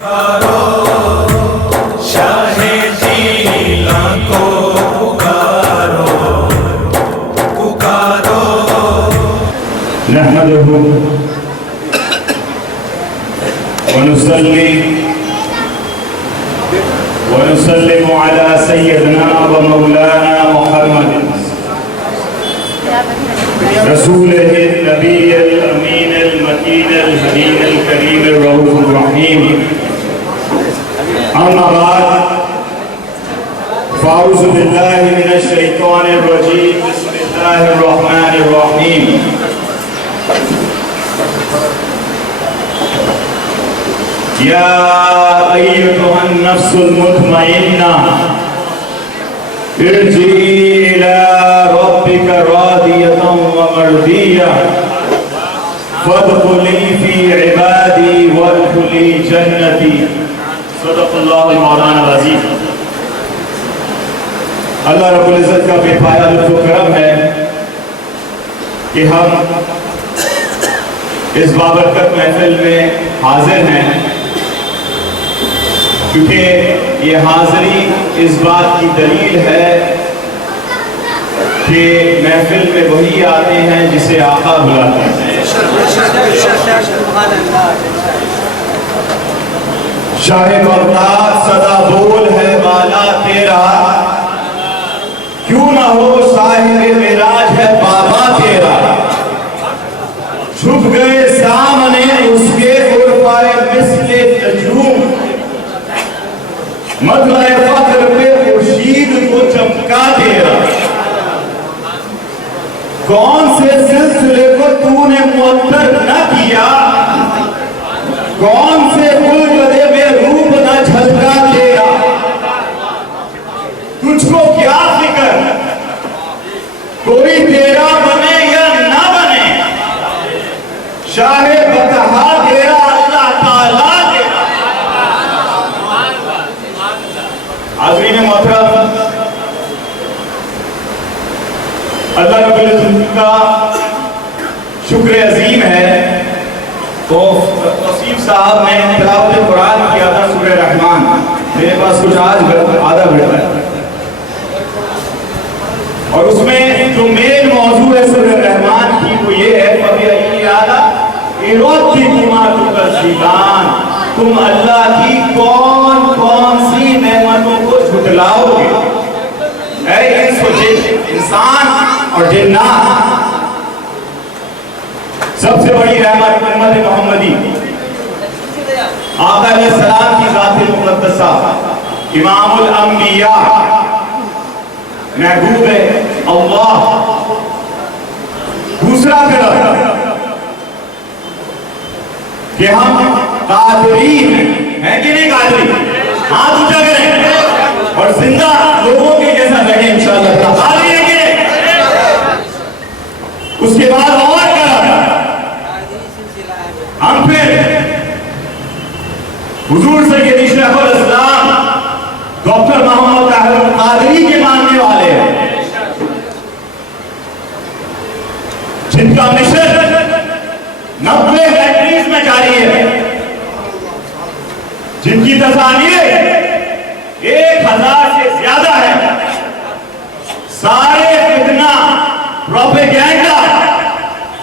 نحمده ونصلي ونسلم على سيدنا ومولانا محمد رسوله النبي الأمين المكين الحنين الكريم الرؤوف الرحيم أما بعد فأعوذ بالله من الشيطان الرجيم بسم الله الرحمن الرحيم يا أيتها النفس المطمئنة ارجعي إلى ربك راضية ومرضية فادخلي في عبادي وادخلي جنتي صدق الله مولانا العظیم۔ اللہ رب العزت کا بے پایا لطف و کرم ہے کہ ہم اس بابرکت محفل میں حاضر ہیں، کیونکہ یہ حاضری اس بات کی دلیل ہے کہ محفل میں وہی آتے ہیں جسے آقا بلاتے ہیں۔ شاہ بغداد صدا بول ہے بالا تیرا، کیوں نہ ہو صاحب معراج ہے بابا تیرا، چھپ گئے سامنے اس کے عرفائے مثل نجوم، مطلع فخر پہ خورشید کو چمکا تیرا، کون سے سلسلے کو تو نے معطر نہ کیا، کون سے گلگدے میں روپ نہ جھلکا تیرا، تجھ کو کیا فکر کوئی تیرا بنے یا نہ بنے، شاہ بطحا تیرا اللہ تعالیٰ تیرا۔ حاضرین محترم، اللہ رب العزت کا شکر عظیم ہے تو توصیف صاحب نے تلاوت قرآن کیا تھا سورہ رحمان، میرے پاس کچھ آج آدھا گھنٹہ ہے، اور اس میں جو مین موضوع ہے سورہ رحمان کی وہ یہ ہے فَبِأَيِّ آلَاءِ رَبِّكُمَا تُكَذِّبَانِ، تم اللہ کی کون کون سی نعمتوں کو جھٹلاؤ گے، اے انسان اور جنات۔ سب سے بڑی رحمت امت محمدی، آقا علیہ السلام کی ذات مقدسہ، امام الانبیاء، محبوب اللہ۔ دوسرا طرف کہ ہم قادرین ہیں کہ نہیں قادری، ہاتھ اونچا کریں اور زندہ لوگوں کے جیسا رہیں انشاءاللہ قادری ہیں کہ نہیں۔ اس کے بعد اور کرم ہم پھر حضور سید شیخ الاسلام ڈاکٹر محمد طاہر القادری کے ماننے والے ہیں، جن کا مشن 90 کنٹریز میں جاری ہے، جن کی تصانیف 1000 سے زیادہ ہے، سارے فتنہ پروپیگنڈا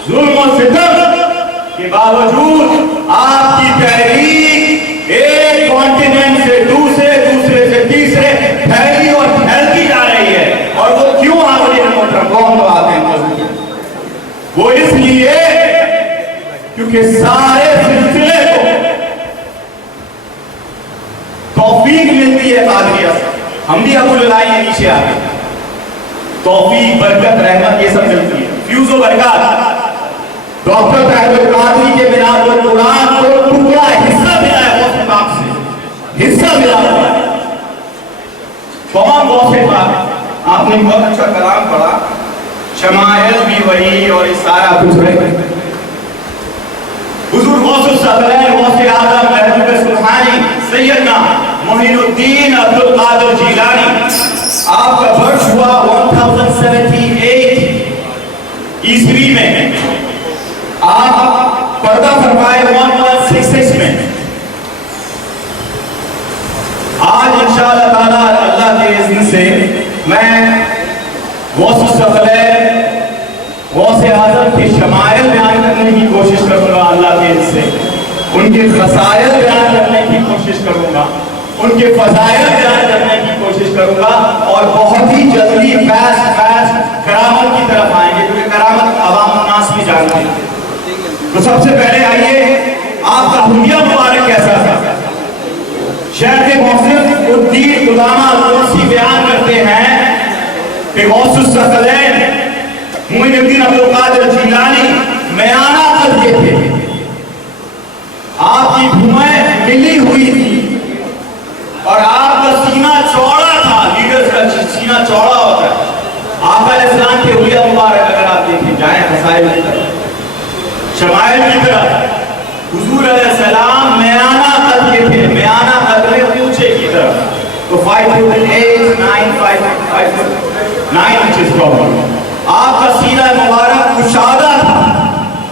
ظلم و ستم کے باوجود آپ کی تحریک ایک کانٹیننٹ سے دوسرے، دوسرے سے تیسرے پھیلی اور پھیلتی جا رہی ہے۔ اور وہ کیوں حاضرین محترم کون بات ہیں؟ وہ اس لیے کیونکہ سارے سلسلے کو توفیق ملتی ہے قادریہ سے۔ ہم بھی ابو للائی ہیں نیچے آگے، توفیق، برکت، رحمت یہ سب ملتی ہے، فیوز و برکات۔ ڈاکٹر طاہر القادری کے بنا وہ قرآن کو ٹکڑا حصہ ملا ہے، غوث پاک سے حصہ ملا ہوا ہے۔ کون غوث پاک؟ آپ نے بہت اچھا کلام پڑھا، شمائل بھی وہی اور یہ سارا کچھ ہے۔ حضور غوث الثقلین، غوث اعظم محبوب سبحانی سیدنا معین الدین عبدالقادر جیلانی، آپ کا برش ہوا 1078 عیسوی میں، آپ پردہ فرمائے 1166 میں، اللہ کے اذن سے میں غوث الثقلین غوث اعظم کی شمائل بیان کرنے کی کوشش کروں گا اللہ کے اذن سے، ان کے خصائل بیان کرنے کی کوشش کروں گا، ان کے فضائل بیان کرنے کی کوشش کروں گا، اور بہت ہی جلدی فیسٹ کرامت کی طرف آئیں گے، کیونکہ کرامت عوام الناس بھی جانتے ہیں۔ تو سب سے پہلے آئیے آپ کا حلیہ مبارک کیسا تھا؟ شیخ محسن الدین علامہ القرسی بیان کرتے ہیں کہ غوث الثقلین معین الدین عبدالقادر جیلانی میانہ قد کے تھے، آپ کی بھومیں ملی ہوئی تھی اور آپ کا سینہ چوڑا تھا، لیڈرز کا سینہ چوڑا ہوتا ہے۔ آقا علیہ السلام کے حلیہ مبارک اگر آپ دیکھیں جائیں خصائل کی طرف، شمائل کی طرف، حضور علیہ السلام میانہ قد کے تھے، میانہ قد میں اونچے کی طرف، تو 5'8", 9 inches probably۔ آپ کا سینہ مبارک کشادہ تھا،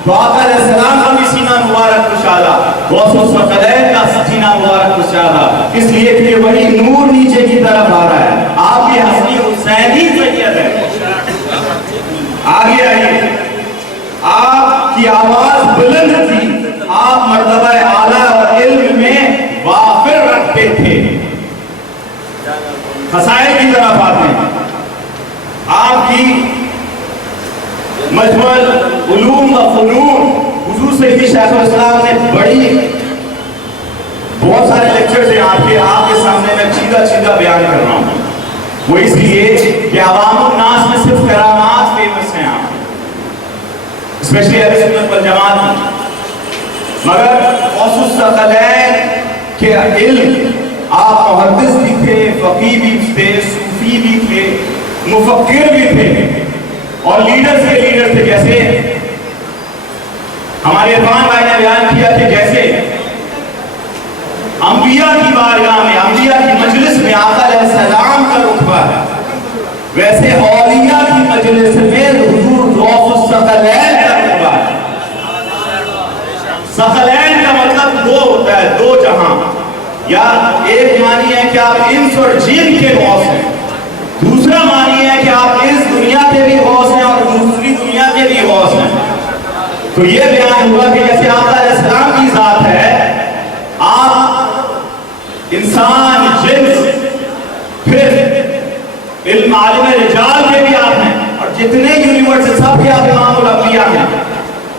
تو آقا علیہ السلام کا بھی سینہ مبارک کشادہ، غوث الثقلین کا سینہ مبارک کشادہ، اس لیے کہ وہی نور نیچے کی طرف آ رہا ہے۔ آپ کی حسنی حسینی سید ہے۔ آگے آئیے، آپ کی آواز بلند تھی، آپ مرتبہ اعلیٰ اور علم میں وافر رکھتے تھے۔ خصائل کی طرف آتے ہیں، آپ کی مجمع علوم و فنون، حضور سیدی شیخ الاسلام نے بہت سارے لیکچرز ہیں آپ کے سامنے میں چیدہ بیان کر رہا ہوں، وہ اس لیے کہ عوام الناس میں صرف کرامات فیمس ہیں آپ، اسپیشلی اہل سنت والجماعت میں، مگر غوث الثقلین کے علم، آپ محدث بھی تھے، فقیہ بھی تھے، صوفی بھی تھے، مفکر بھی تھے، اور لیڈرز کے لیڈر تھے۔ جیسے ہمارے عرفان بھائی نے بیان کیا کہ جیسے انبیاء کی بارگاہ میں، انبیاء کی مجلس میں آقا علیہ السلام کا رتبہ ہے، ویسے اولیاء کی مجلس میں حضور غوث الثقلین کا رتبہ ہے۔ ثقلین کا مطلب دو ہوتا ہے، دو جہاں، یا ایک معنی ہے کہ آپ انس اور جن کے غوث ہیں، دوسرا معنی ہے کہ آپ اس دنیا کے بھی غوث ہیں اور دوسری دنیا کے بھی غوث ہیں۔ تو یہ بیان ہوا کہ جیسے آقا علیہ السلام کی ذات ہے، آپ انسان، جنس، پھر علم عالم رجال کے بھی آپ ہیں، اور جتنے یونیورس ہیں سب کے آپ امام الانبیاء ہیں۔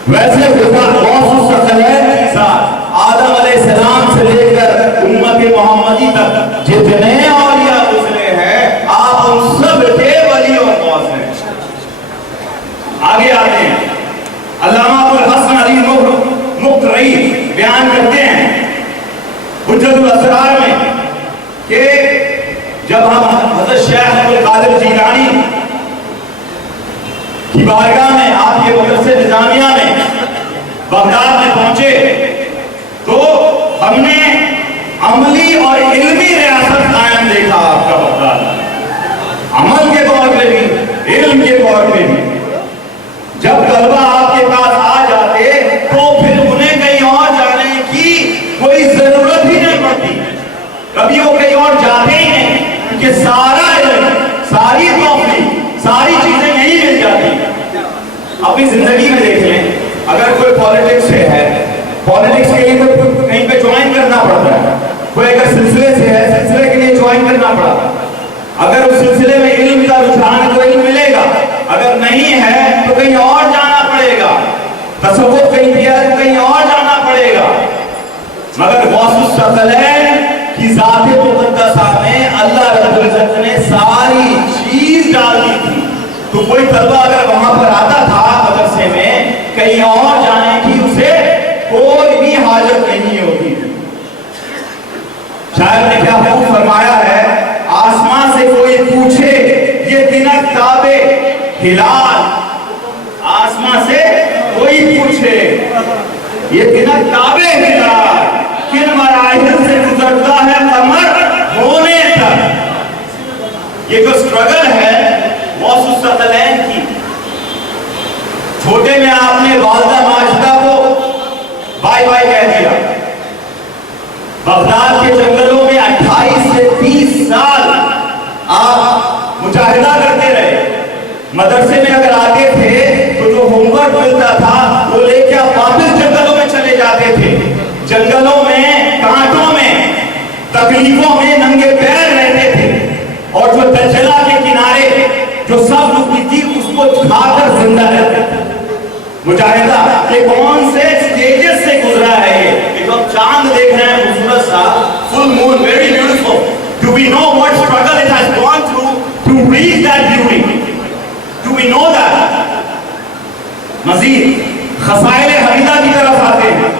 ویسے غوث الثقلین کی ذات آدم علیہ السلام سے لے کر امت محمدی تک جتنے اولیاء گزرے ہیں، آپ ان سب کے ولی اور غوث ہیں۔ آگے آتے ہیں، علامہ ابوالحسن علی مقری بیان کرتے ہیں حجت الاسرار میں کہ جب ہم حضرت شیخ عبدالقادر جیلانی کی بارگاہ میں، آپ کے مدرسے نظامیہ میں بغداد میں پہنچے، تو ہم نے عملی اور علمی ریاست قائم دیکھا آپ کا بغداد، عمل کے طور پہ بھی، علم کے طور پہ بھی۔ جب طلبہ آپ کے پاس آ جاتے تو پھر انہیں کہیں اور جانے کی کوئی ضرورت ہی نہیں پڑتی، کبھی وہ کہیں اور جاتے ہی نہیں، کیونکہ سارا علم، ساری توفیق، ساری چیزیں یہی مل جاتی۔ اپنی زندگی میں دیکھ لیں، اگر کوئی پالیٹکس سے ہے، پالیٹکس کے لیے تو کہیں پہ جوائن کرنا پڑتا ہے، کوئی اگر سلسلے سے ہے، سلسلے کے لیے جوائن کرنا پڑا، اگر اس سلسلے میں علم کا رجحان تو علم ملے گا، اگر نہیں ہے تو کہیں اور جانا پڑے گا، تصوف کہیں بھی ہے تو کہیں اور جانا پڑے گا۔ مگر غوث الثقلین کی ذات مقدسہ میں اللہ رب العزت نے ساری چیز ڈال دی تھی، تو کوئی طلبہ اگر وہاں پر آتا تھا مدرسے میں، کہیں اور جانے کی اسے کوئی بھی حاجت نہیں ہوتی۔ شاید نے کیا خوب فرمایا ہے، آسمان سے کوئی پوچھے یہ دنک تابے ہلال، آسمان سے کوئی پوچھے یہ دنک تابے ہلال کن مراحل سے گزرتا ہے قمر ہونے تک۔ یہ جو سٹرگل ہے غوث الثقلین کی، چھوٹے میں آپ نے والدہ ماجدہ کو بائی بائی کہہ دیا، بغداد کے جنگلوں میں 28 سے 30 سال آپ مجاہدہ کرتے رہے. مدرسے میں اگر آتے تھے تو جو ہوم ورک ملتا تھا وہ لے کے آپ واپس جنگلوں میں چلے جاتے تھے. جنگلوں میں، کانٹوں میں، تکلیفوں میں ننگے پیر رہتے تھے. اور جو دجلہ کے کنارے جو سب لوگ تھی اس کو کھا کر زندہ رہتے تھے. مجاہدہ یہ کون سے سٹیجز سے گزرا ہے؟ یہ جو چاند دیکھ رہے ہیں خوبصورت سا full moon very beautiful. Do we know what struggle it has gone through to reach that beauty? Do we know that? مزید خصائل حمیدہ کی طرف آتے ہیں.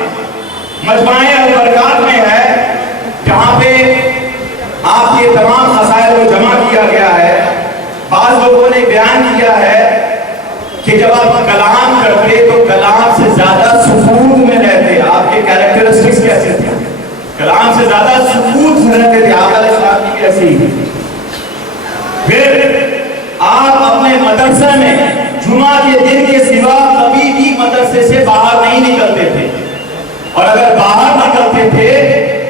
مجموعہ البرکات میں ہے جہاں پہ آپ کے تمام خصائل کو جمع کیا گیا ہے. بعض لوگوں نے بیان کیا ہے کہ جب آپ کلام کرتے تو کلام سے زیادہ سکون میں رہتے. آپ کے کیریکٹرسٹکس کیسے تھے؟ کلام سے زیادہ سکون سے رہتے تھے. آپ علیہ السلام کی ایسی ہی. پھر آپ اپنے مدرسے میں جمعہ کے دن کے سوا کبھی بھی مدرسے سے باہر نہیں نکلتے تھے. اور اگر باہر نکلتے تھے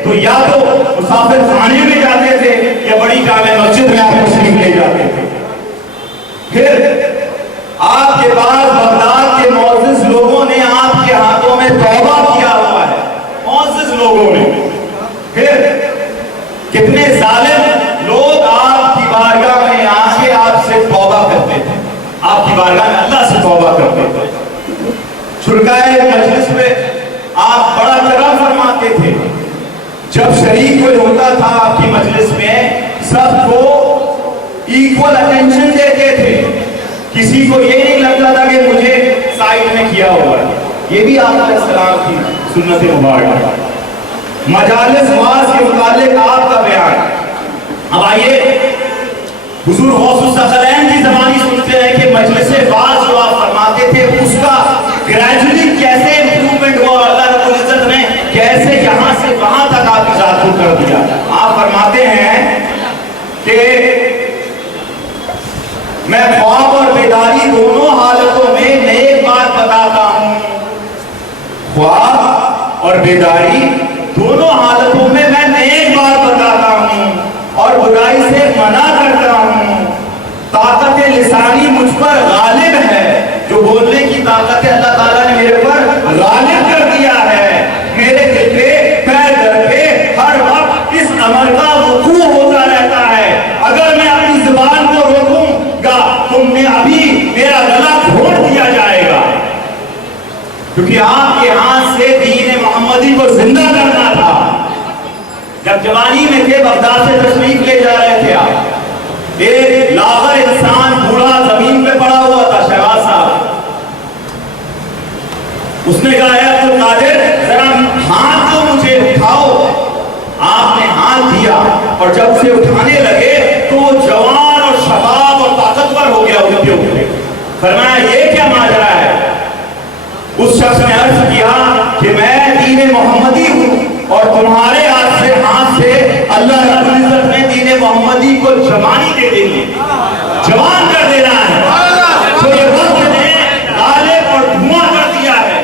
تو یا تو مسافر خانے میں جاتے تھے یا بڑی جامع مسجد میں آپ تشریف لے جاتے تھے. پھر آپ کے پاس بغداد کے معزز لوگوں نے آپ کے ہاتھوں میں توبہ کیا ہوا ہے. معزز لوگوں نے. پھر کتنے ظالم لوگ آپ کی بارگاہ میں آ کے آپ سے توبہ کرتے تھے. آپ کی بارگاہ میں اللہ سے توبہ کرتے تھے. شرکائے مجلس میں آپ بڑا کرم فرماتے تھے. جب شریک کوئی ہوتا تھا آپ کی مجلس میں سب کو ایکول اٹینشن دیتے تھے. کسی کو یہ نہیں لگتا تھا کہ مجھے سائڈ میں کیا ہوا ہے. یہ بھی آپ علیہ السلام کی سنت مبارکہ. مجالس واعظ کے متعلق آپ کا بیان. اب آئیے حضور غوث الثقلین کی زبانی سنتے ہیں کہ مجلس واعظ جو آپ فرماتے تھے اس کا گریجولی کیسے امپروومنٹ ہوا. اللہ رب العزت نے کیسے یہاں سے وہاں تک آپ کی ذات کو کر دیا. آپ فرماتے ہیں کہ میں خواب اور بیداری دونوں حالتوں میں نیک بات بتاتا ہوں. خواب اور بیداری دونوں حالتوں میں میں نیک بات بتاتا ہوں اور برائی سے منع کرتا ہوں. طاقت لسانی مجھ پر غالب ہے. جو بولنے کی طاقت ہے اللہ تعالیٰ نے میرے پر غالب کر دیا ہے. میرے دل پہ پیر در پہ ہر وقت اس امر کا وقوع ہوتا رہتا ہے. اگر میں اپنی زبان کو روکوں گا تم نے ابھی میرا گلا گھونٹ دیا جائے گا. کیونکہ آپ کے ہاتھ سے دین محمدی کو زندہ کرنا تھا. جب جوانی میں تھے بغداد سے تشریف لے جا رہے تھے آپ. ایک لاغر انسان بوڑھا زمین پہ پڑا ہوا تھا شہباز صاحب. اس نے کہا ہے عبد القادر ذرا ہاتھ تو مجھے اٹھاؤ. آپ نے ہاتھ دیا اور جب اسے اٹھانے لگے تو وہ جوان اور شباب اور طاقتور ہو گیا. اٹھتے اٹھتے فرمایا یہ کیا ماجرا ہے؟ اس شخص نے عرض کیا کہ میں دین محمدی ہوں اور تمہارے ہاتھ سے اللہ رب العزت نے دین محمدی کو جوانی دے دینی ہے. جوان کر دینا ہے. تو یہ وقت نے غالب اور دھواں کر دیا ہے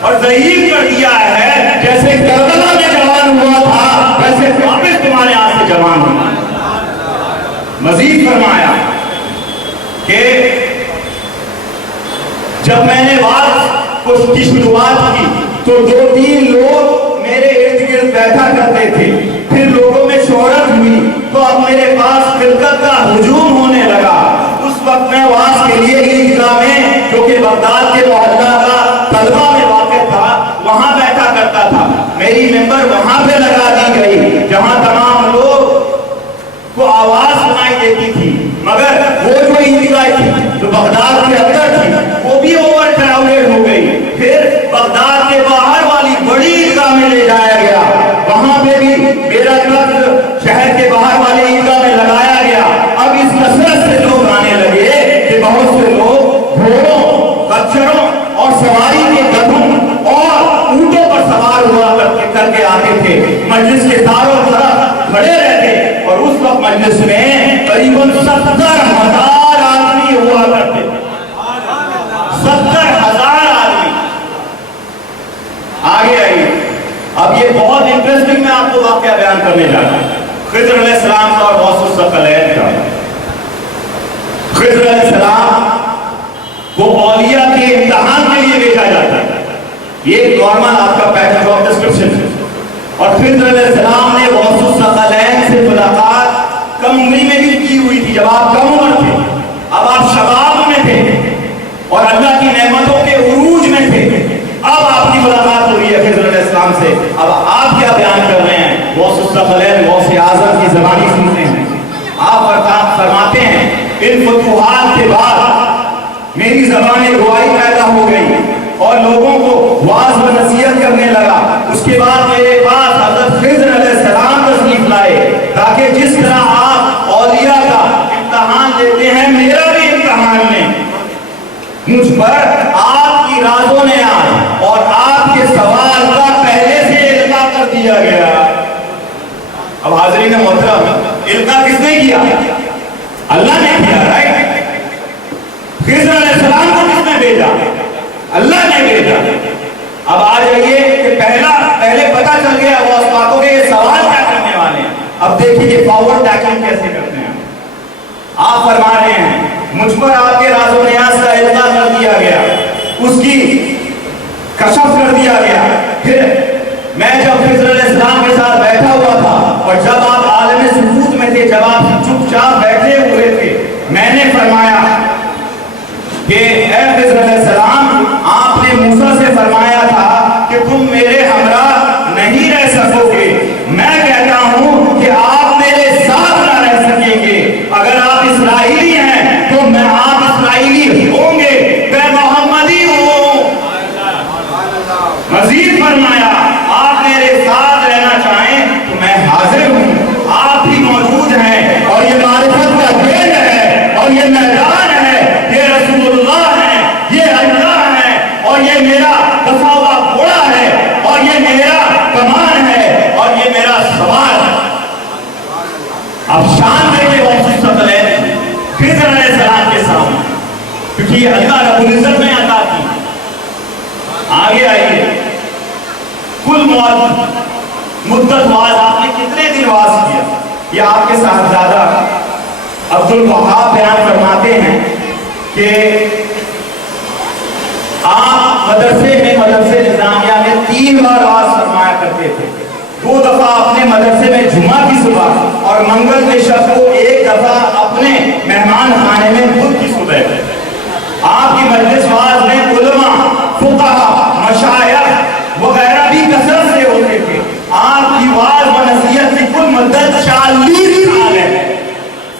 اور ضعیف کر دیا ہے. جیسے کربلا میں جوان ہوا تھا ویسے واپس تمہارے ہاتھ سے جوان ہونا. مزید فرمایا کہ جب میں نے بات کی شروعات کی تو 2-3 لوگ میرے ارد گرد بیٹھا کرتے تھے. پھر لوگوں میں شہرت ہوئی تو اب میرے پاس خلقت کا ہجوم ہونے لگا. اس وقت میں وعظ کے لیے عیدگاہ میں جو کہ بغداد کے محلہ کا طلبہ میں واقع تھا وہاں بیٹھا کرتا تھا. میری ممبر وہاں پہ لگا دی گئی جہاں تمام لوگ کو آواز سنائی دیتی تھی. مگر وہ جو عیدگاہ تھی جو بغداد کے اندر تھی وہ بھی اوور کراؤڈڈ ہو گئی. پھر بغداد کے باہر والی بڑی عیدگاہ میں لے جایا گیا. وہاں پہ بھی میرا لفظ شہر کے باہر والے عیدگاہ میں لگایا گیا. اب اس کثرت سے لوگ آنے لگے کہ بہت سے لوگ گھوڑوں، خچروں اور سواری کے گدھوں اور اونٹوں پر سوار ہوا کر کے آتے تھے. مجلس کے چاروں طرف کھڑے رہتے اور اس وقت مجلس میں قریباً 70,000 آدمی ہوا کرتے تھے. 70,000 آدمی. آگے آئیے. اب یہ بہت انٹرسٹنگ میں آپ کو واقعہ بیان کرنے جا رہا ہوں. خضر علیہ السلام کا اور غوث الثقلین کا. خضر علیہ السلام کو اولیاء کے امتحان کے لیے بھیجا جاتا ہے. یہ ایک نارمل آپ کا پیٹرن آف ڈسکرپشن ہے. اور خضر علیہ السلام نے غوث الثقلین سے ملاقات کم عمری میں بھی کی ہوئی تھی. جب آپ کم عمر تھے، اب آپ شباب میں تھے اور اللہ کی نعمتوں کے عروج میں تھے، اب آپ کی ملاقات ہو رہی ہے خضر علیہ السلام سے. اب آپ کیا بیان کر رہے ہیں؟ غوث الثقلین غوث اعظم کی زبانی سنتے ہیں. آپ فرماتے ہیں ان فتوحات کے بعد میری زبان گواہی پیدا ہو گئی اور لوگوں کو واعظ و نصیحت کرنے لگا. اس کے بعد میرے پاس حضرت خضر علیہ السلام تشریف لائے تاکہ جس طرح آپ اولیاء کا امتحان لیتے ہیں، میرا بھی امتحان لیں. مجھ پر آپ کی راز و نیاز اور آپ کے سوال کا پہلے سے القاء کر دیا گیا. اب حاضرین محترم، القاء کس نے کیا؟ اللہ نے کیا. رائٹ. خضر علیہ السلام کو کس نے بھیجا؟ اللہ نے بھیجا. اب آ جائیے کہ پہلے پتا چل گیا وہ اسباقوں کے یہ سوال کیا کرنے والے ہیں. اب دیکھیے کہ پاور ٹیکلنگ کیسے کرتے ہیں. آپ فرما رہے ہیں مجھ پر آپ کے راز و نیاز کا القاء کر دیا گیا، اس کی کشف کر دیا گیا. پھر میں جب خضر علیہ السلام کے ساتھ بیٹھا ہوا تھا اور جب آپ عالم سکوت میں تھے، جب آپ چپ چاپ بیٹھے ہوئے تھے، میں نے فرمایا کہ اے خضر علیہ السلام، آپ نے موسیٰ سے فرمایا تھا کہ تم میرے ہمراہ نہیں رہ سکو گے. میں کہتا ہوں کہ آپ میرے ساتھ نہ رہ سکیں گے. اگر آپ اسرائیلی ہیں تو میں آپ اسرائیلی ہوں گے، میں محمدی ہوں. مزید فرمایا آپ میرے ساتھ رہنا چاہیں تو میں حاضر ہوں. آپ بھی موجود ہیں اور یہ معرفت کا کھیل ہے اور یہ میدان ہے. یہ رسول اللہ ہے، یہ اللہ ہے، اور یہ میرا دفاع ہوا گھوڑا ہے، اور یہ میرا کمان ہے، اور یہ میرا سوار ہے. اب شان دیکھے غوث الثقلین خضر علیہ السلام کے سامنے، کیونکہ یہ اللہ رب العزت نے عطا کی. آگے آئیے. کل مدت واز آپ نے کتنے دن واز کیا؟ یہ آپ کے ساتھ زیادہ عبد الوہاب بیان فرماتے ہیں کہ آپ مدرسے نظامیہ میں 3 بار واز فرمایا کرتے تھے. 2 دفعہ اپنے مدرسے میں جمعہ کی صبح اور منگل کے شب کو 1 دفعہ اپنے مہمان خانے میں بدھ کی صبح. آپ کی مجلس واز میں علماء، فقہاء، مشائخ وغیرہ بھی کثرت سے ہوتے تھے. آپ کی واز و نصیحت کی کل مدت 40 سال ہے.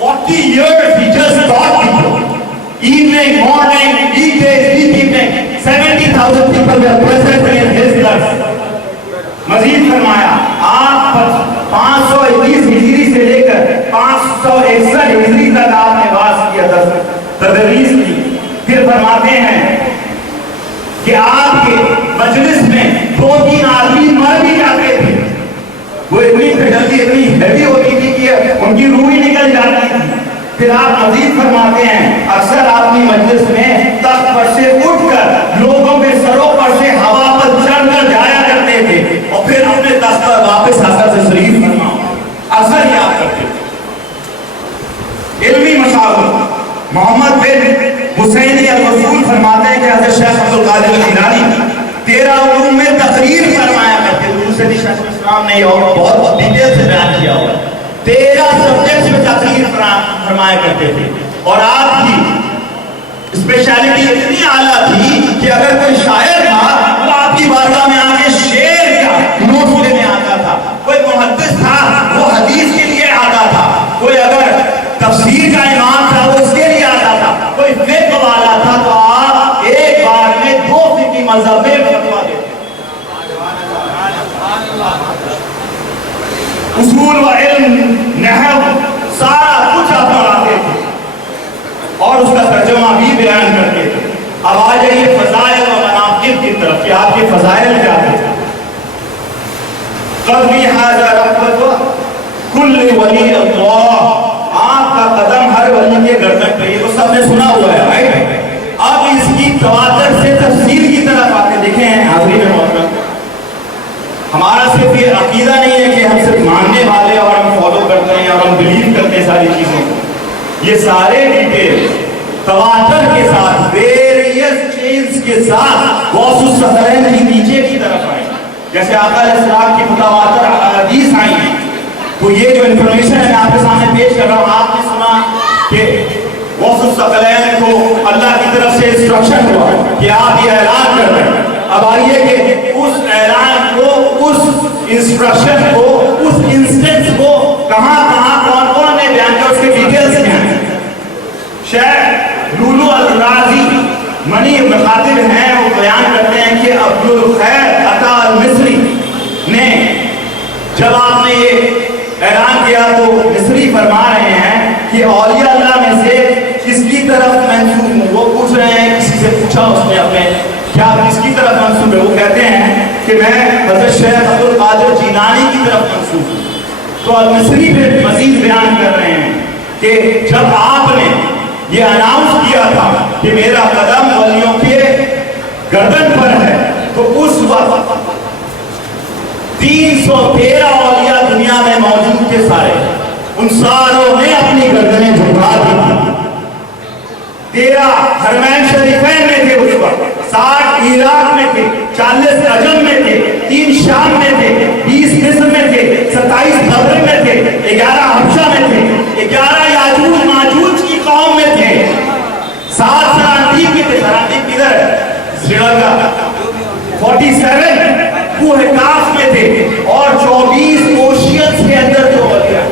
40 years he just taught people. Evening, morning, weekdays, evening, 70,000 people were present in his class. مزید فرمایا آپ 521 ہجری سے لے کر 561 ہجری تک آپ نے واز کیا، تدریس کی. پھر فرماتے ہیں کہ آپ کے مجلس میں 2-3 آدمی مر بھی جاتے تھے. وہ اتنی جلدی اتنی ہیوی ہوتی تھی کہ ان کی روح ہی نکل جاتی تھی. پھر آپ مزید فرماتے ہیں اکثر آپ کی مجلس میں تخت پر سے اٹھ کر لوگوں کے سروں پر سے ہوا پر چڑھ کر جایا کرتے تھے اور پھر اپنے تخت پر واپس آ کر تشریف فرما. اکثر ہی آپ کرتے تھے. علمی مشاورت. محمد بن حسین الرسول فرماتے ہیں کہ حضرت شیخ عبد القادر الجیلانی 13 علوم میں تقریر فرمایا کرتے تھے. دوسرے شیخ الاسلام نے بہت ڈیٹیل سے بیان کیا ہوا. 13 سبجیکٹس میں تقریر فرمایا کرتے تھے اور آپ کی اسپیشلٹی اتنی اعلیٰ تھی کہ اگر کوئی شاعر تھا وہ آپ کی بارگاہ میں آ کے شعر کا نوٹ لینے آتا تھا. کوئی محدث تھا وہ حدیث کے لیے آتا تھا. کوئی اگر تفسیر کا امام تھا وہ اس کے لیے آتا تھا. کوئی فقہ والا تھا تو آپ ایک بار میں 2 فقہی مذہب میں فتویٰ دیتے. اصول و علم، نحو، سارا کچھ آپ پڑھاتے تھے اور اس کا ترجمہ بھی بیان کرتے تھے. اب آ جائیے فضائل و مناقب کی طرف کہ آپ کے فضائل کیا تھے. قدمی حاضر رحمت کل ولی اللہ. آپ کا قدم ہر ولی کے گردن پہ، یہ تو سب نے سنا ہوا ہے. رائٹ. اب اس کی تواتر سے تفسیر کی طرف آتے دیکھیں. حاضرین محترم، ہمارا صرف یہ عقیدہ نہیں ہے کہ ہم صرف ماننے والے اور ہم فالو کرتے یہ سارے ڈیٹیل تواتر کے ساتھ ویریس چینز کے ساتھ غوث الثقلین کی نیچے کی طرف آئی. جیسے آقا علیہ السلام کی متواتر احادیث آئی ہیں تو یہ جو انفارمیشن ہے میں آپ کے سامنے پیش کر رہا ہوں. آپ نے سنا کہ غوث الثقلین کو اللہ کی طرف سے انسٹرکشن ہوا کہ آپ یہ اعلان کر رہے ہیں. اب آئیے کہ اس اعلان کو، اس انسٹرکشن کو، اس انسٹنس کو کہاں کہاں کون کون نے بیان کیا، اس کے ڈیٹیلز کیا ہیں. شیخ لولو الرازی منی مخاطب ہیں، وہ بیان کرتے ہیں کہ عبدالخیر عطا المصری نے جب آپ نے یہ اعلان کیا تو مصری فرما رہے ہیں کہ اولیاء اللہ میں سے کس کی طرف منسوب ہوں. وہ پوچھ رہے ہیں، کسی سے پوچھا اس نے اپنے کیا کس کی طرف منسوب ہے. وہ کہتے ہیں کہ میں حضرت شیخ عبدالقادر جیلانی کی طرف منسوب ہوں. تو المصری پھر مزید بیان کر رہے ہیں کہ جب آپ نے یہ اناؤنس کیا تھا کہ میرا قدم ولیوں کے گردن پر ہے تو اس وقت 313 اولیاء دنیا میں موجود تھے سارے. ان ساروں نے اپنی گردنیں جھکا دی. 13 حرمین شریفین میں تھے اس وقت، 60 عراق میں تھے، 40 عجم میں تھے، 3 شام میں تھے، 20 مصر میں تھے، 27 بحر میں تھے، 11 حبشہ میں تھے، 11 یاجوج ماجوج کی قوم میں تھے، 7 سرانتیب میں تھے. سرانتیب کدھر ہے؟ سری لنکا. 47 کوہ کاف میں تھے اور 24 اوشینز کے اندر جو ولیاں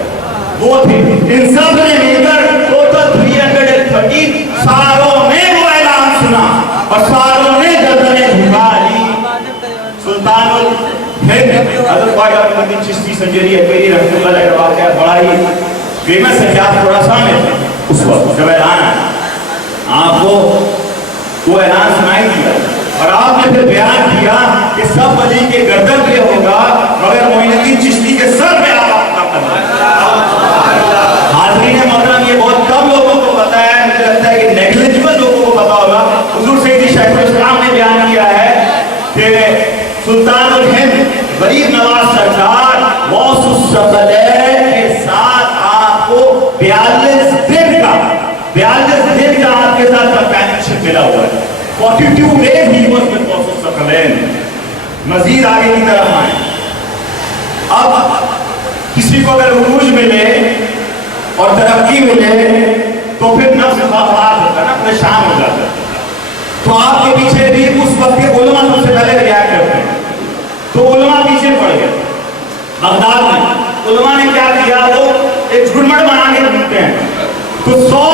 وہ تھے. ان سب نے مل کر ٹوٹل 313 ساروں نے وہ اعلان سنا اور ساروں نے گردنیں جھکا لی. سلطان الہند حضرت خواجہ عبدالمجید چشتی سنجری اکبری رحمۃ اللہ علیہ کا واقعہ بڑا ہی فیمس ہے. کیا تھوڑا سا میں اس وقت جب اعلان آیا آپ کو وہ اعلان سنائی دیا اور آپ نے پھر بیان کیا کہ سب ولی کے گردن پہ ہوگا مگر معین الدین چشتی کے سر پہ آپ اپنا قدم. حاضرین محترم یہ بہت کم لوگوں کو پتا ہے، مجھے لگتا ہے کہ نیگلیجبل لوگوں کو پتا ہوگا. حضور سیدی شیخ الاسلام نے بیان کیا ہے کہ سلطان الہند غریب نواز سرکار غوث الثقلین کے ساتھ آپ کو 42 دن کا آپ کے ساتھ کمپینشن ملا ہوا ہے. 42 days he was with غوث الثقلین. مزید آگے کی طرف آئیں. اب کسی کو اگر عروج ملے اور ترقی ملے تو پھر نفس خواہش ہوتا ہے نا، پریشان ہو جاتا ہے. تو آپ کے پیچھے بھی اس وقت کے علماء سب سے پہلے ریاکٹ کرتے ہیں. تو علماء پیچھے پڑ گئے. بغداد میں علماء نے کیا کیا، وہ ایک جھرمٹ بنا کے ڈھونڈتے ہیں. تو 100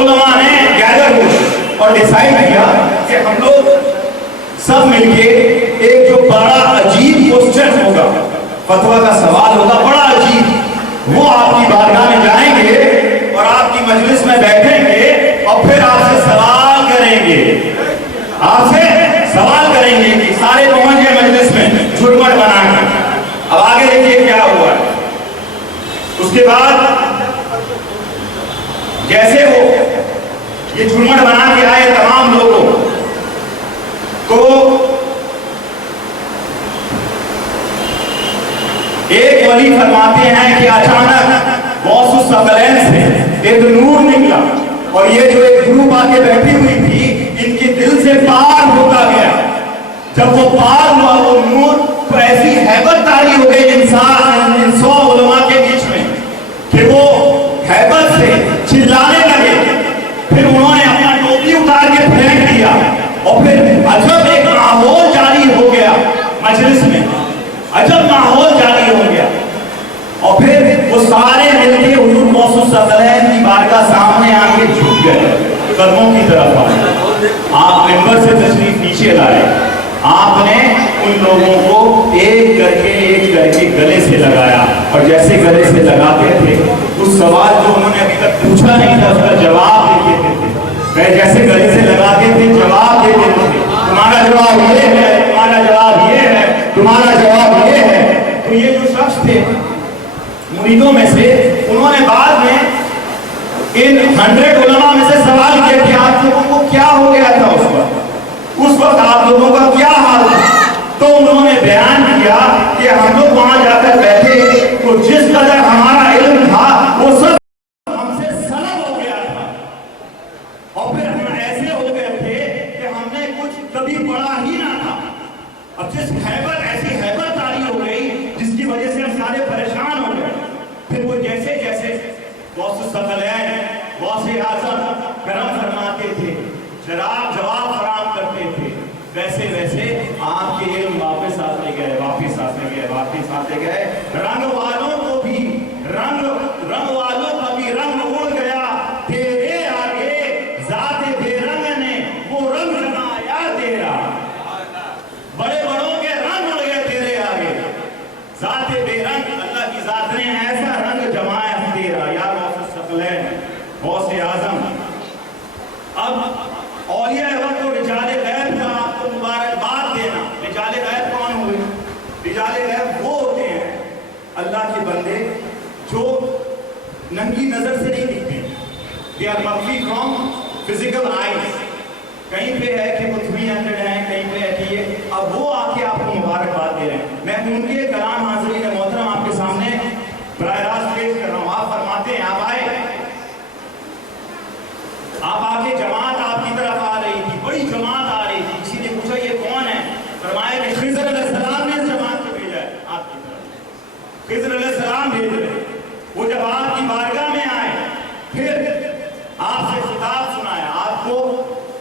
علماء نے گیدر ہوئے اور ڈیسائیڈ کیا کہ ہم لوگ سب مل کے ایک جو بڑا عجیب کوسچن ہوگا، فتویٰ کا سوال ہوگا بڑا عجیب، وہ آپ کی بارگاہ میں جائیں گے اور آپ کی مجلس میں بیٹھیں گے اور پھر آپ سے سوال کریں گے. آپ سے سوال کریں گے کہ سارے پہنچ گئے مجلس میں جھرمٹ بنا کے. اب آگے دیکھیے کیا ہوا ہے. اس کے بعد جیسے وہ یہ جھرمٹ بنا کے آئے تمام لوگوں تو ایک ولی فرماتے ہیں کہ اچانک غوث الثقلین سے ایک نور نکلا اور یہ جو ایک گروپ آ کے بیٹھی ہوئی تھی ان کے دل سے پار ہوتا گیا. جب وہ پار ہوا وہ نور تو ایسی ہیبت طاری ہو گئی انسان ان 100 علماء کے بیچ میں کہ وہ ہیبت سے چلانے لگے. پھر انہوں نے اپنا ٹوپی اتار کے پھینک دیا اور پھر عجب ایک ماحول جاری ہو گیا مجلس میں، عجب ماحول جاری ہو گیا. اور پھر وہ سارے مل کے حضور غوث الثقلین کی بارگاہ سامنے آ کے جھک گئے، قدموں کی طرف آئے. آپ منبر سے تشریف نیچے لائے. آپ نے ان لوگوں کو ایک کر کے گلے سے لگایا اور جیسے گلے سے لگاتے تھے اس سوال جو انہوں نے ابھی تک پوچھا نہیں تھا اس کا جواب دیتے تھے. جیسے گلے سے لگاتے تھے جواب دیتے تھے. تمہارا جواب یہ ہے، تمہارا جواب یہ ہے، تمہارا جواب یہ ہے. تو یہ جو شخص تھے مریدوں میں سے انہوں نے بعد میں ان 100 علماء میں سے سوال کیا کہ آپ لوگوں کو کیا ہو گیا تھا اس وقت آپ لوگوں کا کیا حال تھا. تو انہوں نے بیان کیا کہ ہم لوگ وہاں جا کر بیٹھے تو جس قدر ہمارا علم تھا وہ سب ہم سے سلب ہو گیا فرماتے گئے رنگ والوں کو بھی رنگ والوں کا بھی رنگ اڑ گیا تیرے آگے، ذات بے رنگ نے وہ رنگ جمایا تیرا۔ بڑے بڑوں کے رنگ اڑ گئے تیرے آگے، ذات بے رنگ اللہ کی ذات نے ایسا رنگ جمایا تیرا۔ یا غوث الثقلین، غوث اعظم۔ اب اولیاء وقت کو رجال غیب کا آپ کو مبارکباد دینا۔ رجال غیب کون ہوئے؟ رجال غیب وہ ہوتے ہیں اللہ کے بندے جو ننگی نظر سے نہیں دکھتے۔ They are murky from physical eyes۔ کہیں پہ ہے کہ وہ 300 ہیں، کہیں پہ ہے کہ یہ، اب وہ آ کے آپ کو مبارکباد دے رہے ہیں۔ میں ان کے کلام حاضرین محترم آپ کے سامنے براہ راست پیش کر رہا ہوں۔ آپ فرماتے ہیں، آپ آئے، آپ آگے، جماعت آپ کی طرف آ رہی تھی، بڑی جماعت آ رہی تھی، کسی نے پوچھا یہ کون ہے؟ فرمایا کہ خضر علیہ السلام نے اس جماعت کو بھیجا ہے آپ کی طرف۔ خضر علیہ السلام بھیج رہے، وہ جب آپ کی بارگاہ میں آئے، پھر آپ سے خطاب سنایا، آپ کو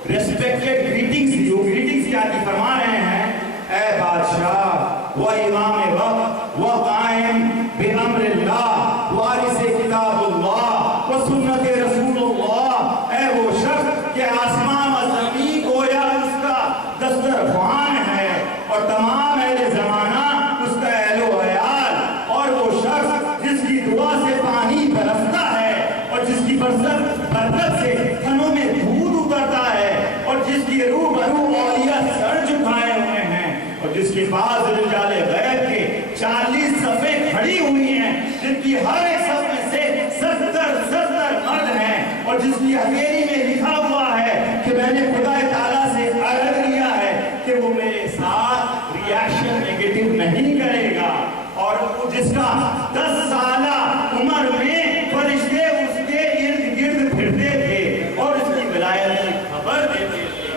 ریسپیکٹڈ گریٹنگز دی۔ وہ گریٹنگز کیا کی؟ فرما رہے ہیں، اے بادشاہ و امام وقت و قائم بامر اللہ وارث کتاب اللہ و سنت رسول اللہ، اے وہ شخص کہ آسمان و زمین گویا اس کا دسترخوان ہے اور تمام اہل زمانہ اس کا اہل و عیال، اور وہ شخص جس کی دعا سے پانی برستا ہے اور جس کی برکت سے تھنوں میں دودھ اترتا ہے اور جس کی روبرو اولیاء سر جھکائے ہوئے ہیں اور جس کے پاس رجال غیب کے 40 صفیں کھڑی ہوئی ہیں، جن کی ہر ایک صف میں سے 70 مرد ہیں، اور جس کی ہتھیلی میں لکھا ہوا ہے کہ میں نے خدا تعالیٰ سے عہد لیا ہے کہ وہ میرے ساتھ ریاکشن نیگیٹو نہیں کرے گا، اور جس کا 10 سالہ عمر میں فرشتے اس کے ارد گرد پھرتے تھے اور اس کی ولایت کی خبر دیتے تھے۔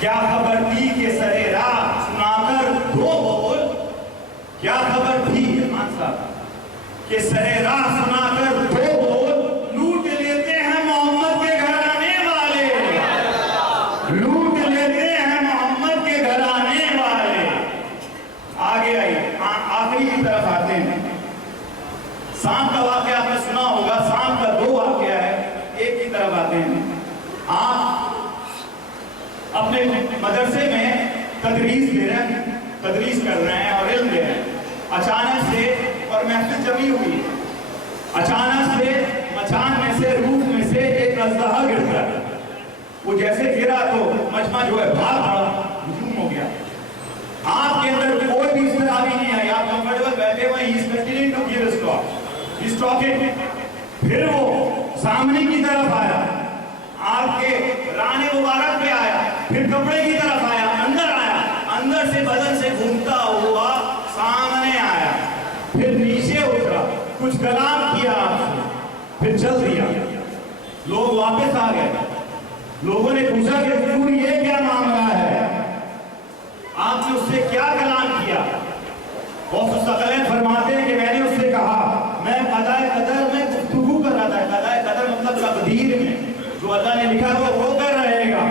کیا خبر تھی کہ سرے راہ سنا کر دو بول، کیا خبر تھی ایمان صاحب کہ سرے راہ سنا کر دو بول لوٹ لیتے ہیں محمد کے گھرانے والے، لوٹ لیتے ہیں محمد کے گھرانے والے۔ آگے آئیے، آخری کی طرف آتے ہیں۔ سام کا واقعہ آپ نے سنا ہوگا، سام کا 2 واقعہ ہے، ایک کی طرف آتے ہیں۔ آپ اپنے مدرسے میں تدریس دے رہے ہیں، تدریس کر رہے ہیں اور علم دے رہے ہیں، اچانک سے، اور محفل جمی ہوئی، اچانک سے مچان میں سے، روح میں سے ایک اژدہا گرتا ہے۔ وہ جیسے گرا تو مجمع جو ہے بھاگ پڑا، ہجوم ہو گیا۔ آپ کے اندر کوئی بھی اضطرابی نہیں آئی، آپ کمفرٹیبل بیٹھے ہوئے، he is continuing to give his talk, he is talking. پھر وہ سامنے کی طرف آیا، آپ کے رانے مبارک پہ آیا، پھر کپڑے کی طرف آیا، اندر سے بدن سے گھومتا ہوا سامنے آیا، پھر نیچے اترا، کچھ کلام کیا آپ سے، پھر چل دیا۔ لوگ واپس آ گئے، لوگوں نے پوچھا کہ حضور یہ کیا معاملہ ہے، آپ نے اس سے کیا کلام کیا؟ غوث الثقلین فرماتے ہیں کہ میں نے اس سے کہا، میں قضاء قدر میں گفتگو کر رہا تھا۔ قضاء قدر مطلب تقدیر میں جو اللہ نے لکھا وہ ہو کر رہے گا،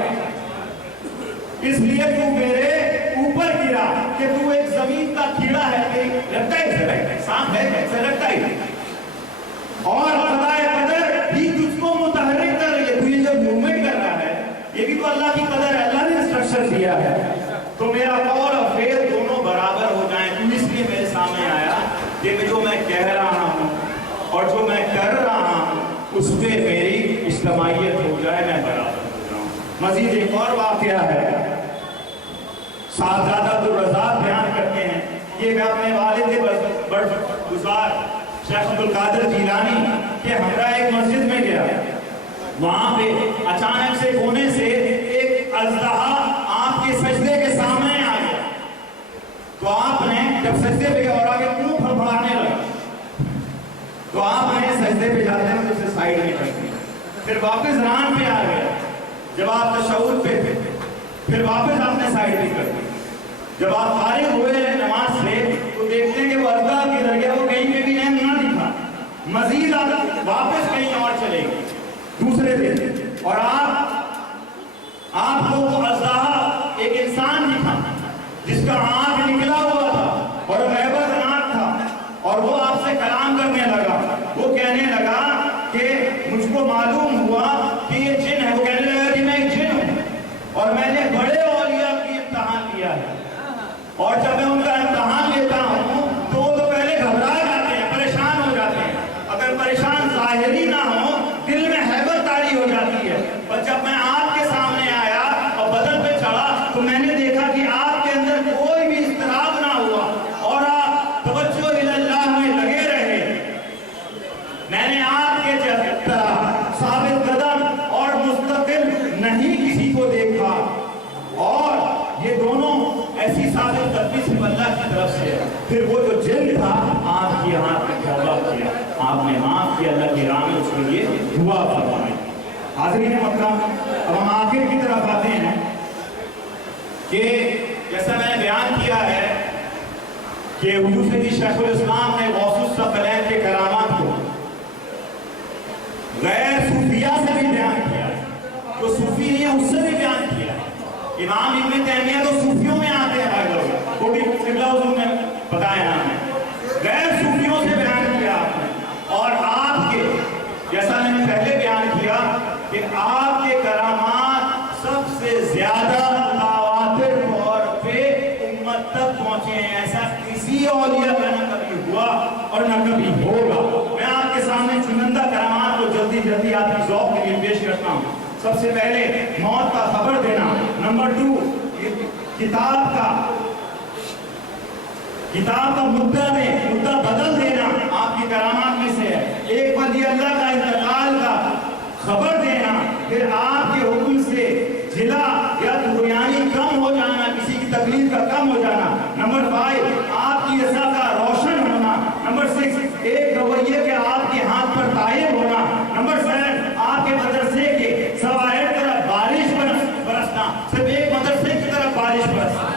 اس لیے تو میرے اوپر گرا کہ تو ایک زمین کا کیڑا ہے، تیری ریپٹائل سانپ ہے ایسا ریپٹائل، اور قضاء قدر بھی تجھ کو متحرک کر رہی ہے، تو یہ جو موومنٹ کر رہا ہے یہ بھی تو اللہ کی قدر ہے، اللہ نے انسٹرکشن دیا ہے، تو میرا قول اور فعل دونوں برابر ہو جائیں۔ تو اس لیے میرے سامنے آیا کہ جو میں کہہ رہا ہوں اور جو میں کر رہا ہوں اس پہ میری اجتماعیت ہو جائے، میں برابر ہو جاؤں۔ مزید ایک اور واقعہ ہے، صاحبزادہ عبدالرزاق بیان کرتے ہیں، یہ میں اپنے والد کے برگزار شیخ عبدالقادر جیلانی کے ہمراہ ایک مسجد میں گیا، وہاں پہ اچانک سے کونے سے ایک اژدہا آپ کے سجدے کے سامنے آ گیا، تو آپ نے جب سجدے پہ گیا اور آگے منہ پھڑپڑانے لگا، تو آپ نے سجدے پہ جاتے ہیں اسے سائیڈ میں کر دیا، پھر واپس ران پہ آ گیا، جب آپ تشہد پہ تھے پھر واپس آپ نے سائیڈ بھی کر دی۔ جب آپ فارغ ہوئے نماز سے تو دیکھتے ہیں کہ وہ اژدہا کدھر گیا، وہ کہیں پہ بھی نہ دکھا، مزید واپس کہیں اور چلے گئے دوسرے دن، اور آپ کو وہ اژدہا ایک انسان دکھا جس کا آنکھ کہنے لگا کہ مجھ کو معلوم ہوا کہ یہ جن ہے. وہ کہنے لگا کہ میں ایک جن ہوں اور میں نے بڑے اولیاء کی امتحان لیا ہے, اور جب میں ان کا امتحان لیتا ہوں تو وہ تو پہلے گھبرا جاتے ہیں, پریشان ہو جاتے ہیں. اگر پریشان ظاہری نہ ہو, دل میں ہیبت طاری ہو جاتی ہے. پر جب میں آپ کے سامنے آیا اور بدن پہ چڑھا تو میں نے دیکھا کہ آپ کے اندر کوئی بھی اضطراب نہ ہوا اور آپ توجہ اللہ میں لگے رہے. میں نے آپ کے طرح ثابت قدم اور مستقل نہیں کسی کو دیکھا, اور یہ دونوں ایسی ثابت قدمی صرف اللہ کی طرف سے ہے. پھر وہ جو جن تھا آپ کی ہاتھ میں توبہ کیا, آپ نے معاف کیا, اللہ کی راہ میں اس کے لیے دعا فرمائی. حاضرین مکرم, اب ہم آخر کی طرف آتے ہیں کہ جیسا میں نے بیان کیا ہے کہ حضور سیدی شیخ الاسلام نے غوث الثقلین کے کرامات کو غیر صوفیہ سے بھی بیان کیا, جو صوفی نہیں ہے اس سے بھی بیان کیا. امام ابن تیمیہ تو صوفیوں میں آتے ہیں, وہ بھی قبلہ حضور نے بتایا ہمیں. غیر صوفیوں سے بیان کیا آپ نے, اور آپ کے جیسا میں نے پہلے بیان کیا کہ آپ کے کرامات سب سے زیادہ متواتر طور پہ امت تک پہنچے ہیں. ایسا کسی اولیاء کا نہ کبھی ہوا اور نہ کبھی ہوگا. میں آپ کے سامنے چنندہ کرامات کو جلدی جلدی آپ کی ذوق کے لیے پیش کرتا ہوں. سب سے پہلے موت کا خبر دینا. نمبر 2, کتاب کا مدہ بدل دینا آپ کی کرامات میں سے ہے. ایک ولی اللہ کا انتقال کا خبر دینا, پھر آپ کے حکم سے جلا یا طغیانی کم ہو جانا, کسی کی تکلیف کا کم ہو جانا. نمبر 5, آپ کی رضا کا روشن ہونا. نمبر 6, ایک رویے کے آپ کے ہاتھ پر طائب ہونا. نمبر 7, آپ کے مدرسے کے سوائے طرف بارش برسنا, صرف ایک مدرسے کی طرف بارش برسنا.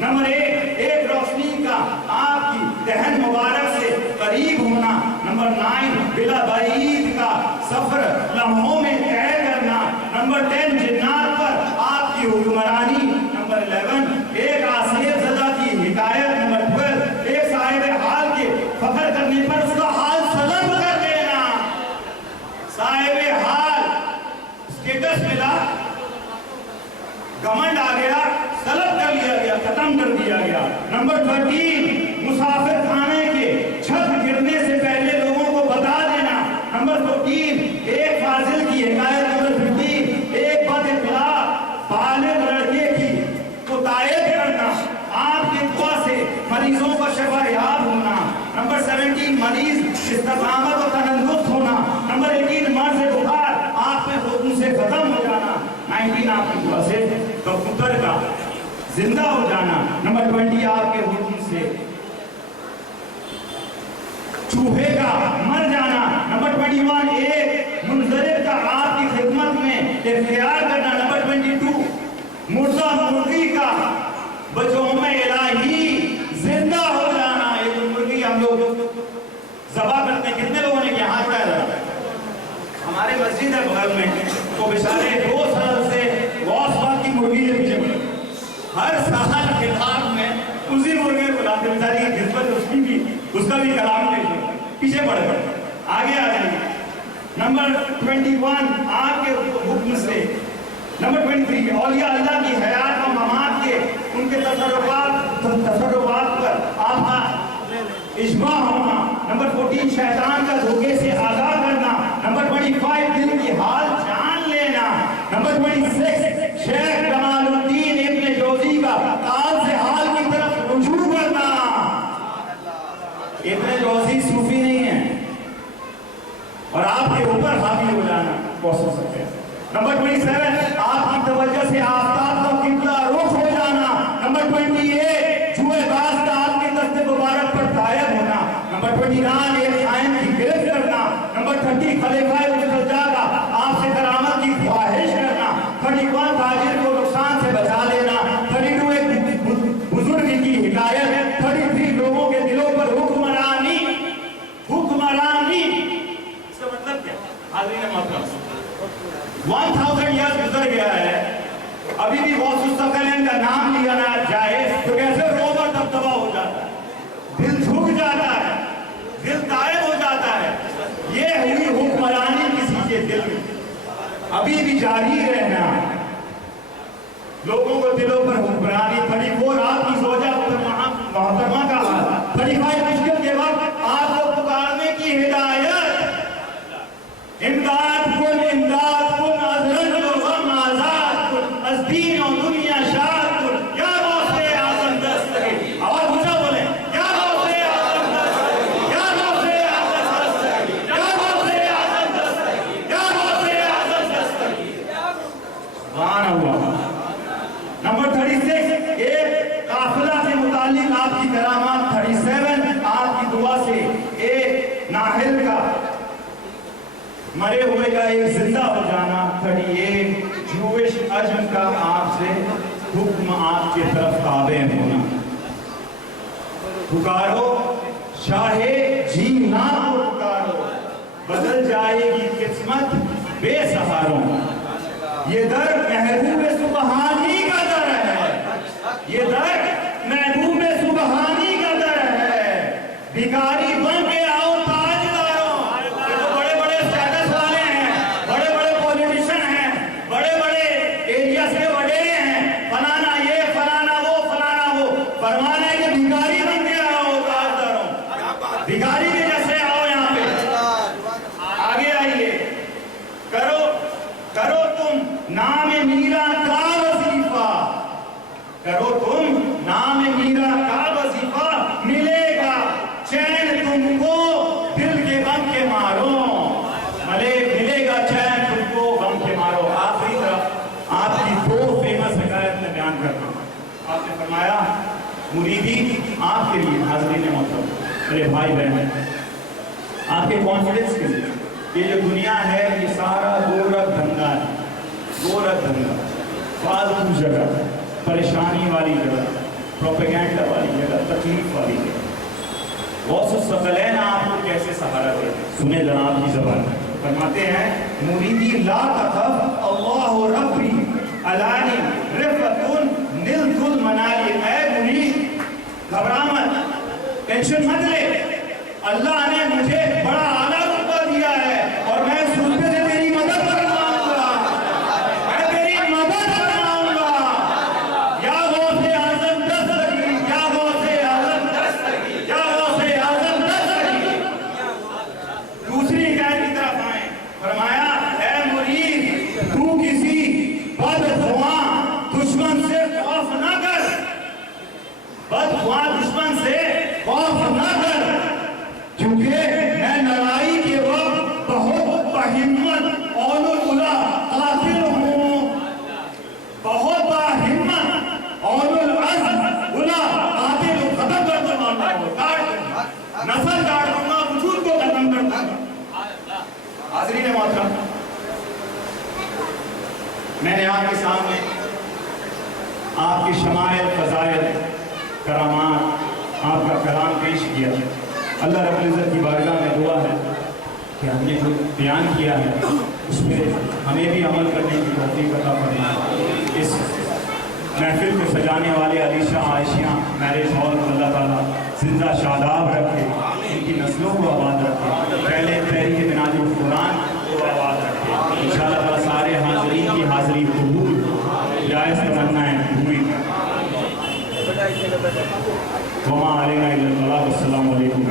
نمبر 8, ایک روشنی کا آپ کی دہن مبارک سے قریب ہونا. نمبر 9, بلا بعید کا سفر لمحوں میں طے کرنا. نمبر 10, جنات پر آپ کی حکمرانی. نمبر 11, ایک آسیت زدہ کی حکایت. نمبر 12, ایک صاحب حال کے فخر کرنے پر اس کا حال سلب کر دینا. صاحب حال اسٹیٹس ملا, گھمنڈ آ گیا, سلب کر لیا گیا, ختم کر دیا گیا. نمبر 13, مسافر خانے کے چھت گرنے سے پہلے لوگوں کو بتا دینا. نمبر 14, ایک فاضل کی حکایت. نمبر 15, ایک بد اخلاق بالغ لڑکے کی کو تائید کرنا. آپ کی دعا سے مریضوں کا شفا یاب ہونا. نمبر 17, مریض استقامت و تندرست ہونا. نمبر 18, مرض بخار آپ میں حکم سے ختم ہو جانا. 19, آپ کی دعا سے کبوتر کا زندہ ہو جانا. نمبر 20, آپ کے حکم سے چوہے کا مر جانا. نمبر 21, ایک منظرب کا آپ کی خدمت میں اختیار کرنا. نمبر 22, مردہ مرغی کا بجوم الہی زندہ ہو جانا. یہ جو مرغی ہم لوگ ذبح کرتے ہیں, کتنے لوگوں نے کیا ہاتھ اٹھایا؟ ہمارے مسجد ہے بغل میں, تو بیچارے 2 سال سے غوث پاک کی مرغی ہے پیچھے پڑی. ہر سال خطاب میں اسی مرغے کو لاتے, بیچاری کی خدمت اس کا بھی کلام پیچھے پڑ گئے. آگے آ جائیں. نمبر 21, آپ کے حکم سے. نمبر 23, اولیاء اللہ کی حیات و ممات کے ان کے تصرفات پر آپ کا اجماع ہونا. نمبر 14, شیطان کا دھوکے سے آگاہ کرنا. نمبر 25, دل کی حال جان لینا. نمبر 26, شیخ کمال الدین ابن جوزی کا حال سے حال کی طرف رجوع کرنا. ابن جوزی صوفی نہیں ہے اور آپ کے اوپر حاوی ہو جانا بہت ہو سکتے ہیں. نمبر 27, آپ کی توجہ سے آفتاب کا قبلہ رخ ہو جانا. نمبر 28, جوئے باز کا آپ کے دست مبارک پر طائب ہونا. نمبر 29, ایک خائن کی گرفت کرنا. نمبر 30, خلیفہ مسترجع کا آپ سے کرامت کی خواہش کرنا. 31, تاجر کو نقصان سے بچا لینا. 32, ایک بزرگ کی حکایت. 33, لوگوں کے دلوں پر حکمرانی. اس کا مطلب کیا؟ حاضرین محترم, 1000 ایئرز گزر گیا ہے, ابھی بھی غوث الثقلین کا نام لیا نہ جائے تو کیسے روب اور دبدبا ہو جاتا ہے, دل جھک جاتا ہے, دل طائب ہو جاتا ہے. یہ ابھی بھی جاری رہنا. لوگوں کو دلوں پر حکمرانی پڑی. وہ رات کی زوجہ محترمہ کا 35 مشکل کے وقت آپ کو پکارنے کی ہدایت. امداد کن ازرن و غم آزاد کن از دین و دنیا شاد کن یا غوث اعظم دستگیر. آواز اونچا بولیں. یا غوث اعظم دستگیر، یا غوث اعظم دستگیر، یا غوث اعظم دستگیر، یا غوث اعظم دستگیر. سبحان اللہ. نمبر 36 ایک قافلہ سے متعلق آپ کی کرامات. 37 آپ کی دعا سے ایک ناہل کا مرے ہوئے کا ایک زندہ ہو جانا. 38 جوش عجم کا آپ سے حکم آپ کی طرف تابع ہونا. پکارو شاہ جینا کو پکارو، بدل جائے گی قسمت بے سہاروں. یہ در محبوب سبحانی کا در ہے، یہ در محبوب سبحانی کا در ہے. بھکاری بن کے آؤ تاجداروں. یہ تو بڑے بڑے اسٹیٹس والے ہیں، بڑے بڑے پولیٹیشن ہیں، بڑے بڑے ایریا سے بڑے ہیں، فلانا یہ فلانا وہ فلانا وہ. فرمانا ہے کہ بھکاری بن کے آؤ تاجداروں. بھکاری کے جیسے آؤ یہاں پہ. آگے آئیے. کرو تم نام میرا کا وظیفہ، کرو تم نام میرا کا وظیفہ، ملے گا چین تم کو دل کے غم کے مارو. ملے گا چین تم کو غم کے مارو. آخری طرف آپ کی 2 فیمس حکایت میں بیان کرتا ہوں. آپ نے فرمایا مریدی آپ کے لیے حاضرین محترم میرے بھائی بہن آپ کے کانفیڈنس کے لیے یہ جو دنیا ہے یہ سارا گورکھ دھندا ہے. گورکھ دھندا، فالتو جگہ، پریشانی والی جگہ، پروپیگنڈا والی جگہ، تکلیف والی جگہ. غوث الثقلین آپ کو کیسے سہارا دے. سنیں جناب کی زبان. فرماتے ہیں مریدی لا تخف اللہ ربی علانی رفعت نلت المنالی. اے مرید گھبرا مت، ٹینشن مت لے. اللہ نے مجھے بڑا اعلیٰ رتبہ دیا ہے اور میں اس رتبے سے تیری مدد فرماؤں گا. میں تیری مدد فرماؤں گا. یا غوث اعظم دستگیر، یا غوث اعظم دستگیر، یا غوث اعظم دستگیر. دوسری حکایت کی طرف آئیں. فرمایا اے مرید تو کسی بدخواہ دشمن سے خوف نہ کر، بدخواہ دشمن سے خوف نہ کر، کیونکہ میں لڑائی کے وقت بہت بہمت اولو العلا قاتل ہوں. بہت بہمت اولو العزم علا قاتل ہوں. ختم کر دوں گا، نسل کاٹ دوں گا، وجود کو ختم کر دوں گا. حاضرین محترم میں نے آپ کے سامنے آپ کی شمائل، فضائل، کرامات، آپ کا کلام پیش کیا. اللہ رب العزت کی بارگاہ میں دعا ہے کہ ہم نے جو بیان کیا ہے اس پہ ہمیں بھی عمل کرنے کی توفیق عطا فرمائے. اس محفل کو سجانے والے علیشہ عائشہ میرج ہال کو اللہ تعالیٰ زندہ شاداب رکھے، ان کی نسلوں کو آباد رکھے، پہلے تحریک بناج القرآن کو آباد رکھے. انشاءاللہ تعالیٰ سارے حاضرین کی حاضری قبول، جائز تمنائیں پوری. وما علینا الا البلاغ. السلام علیکم.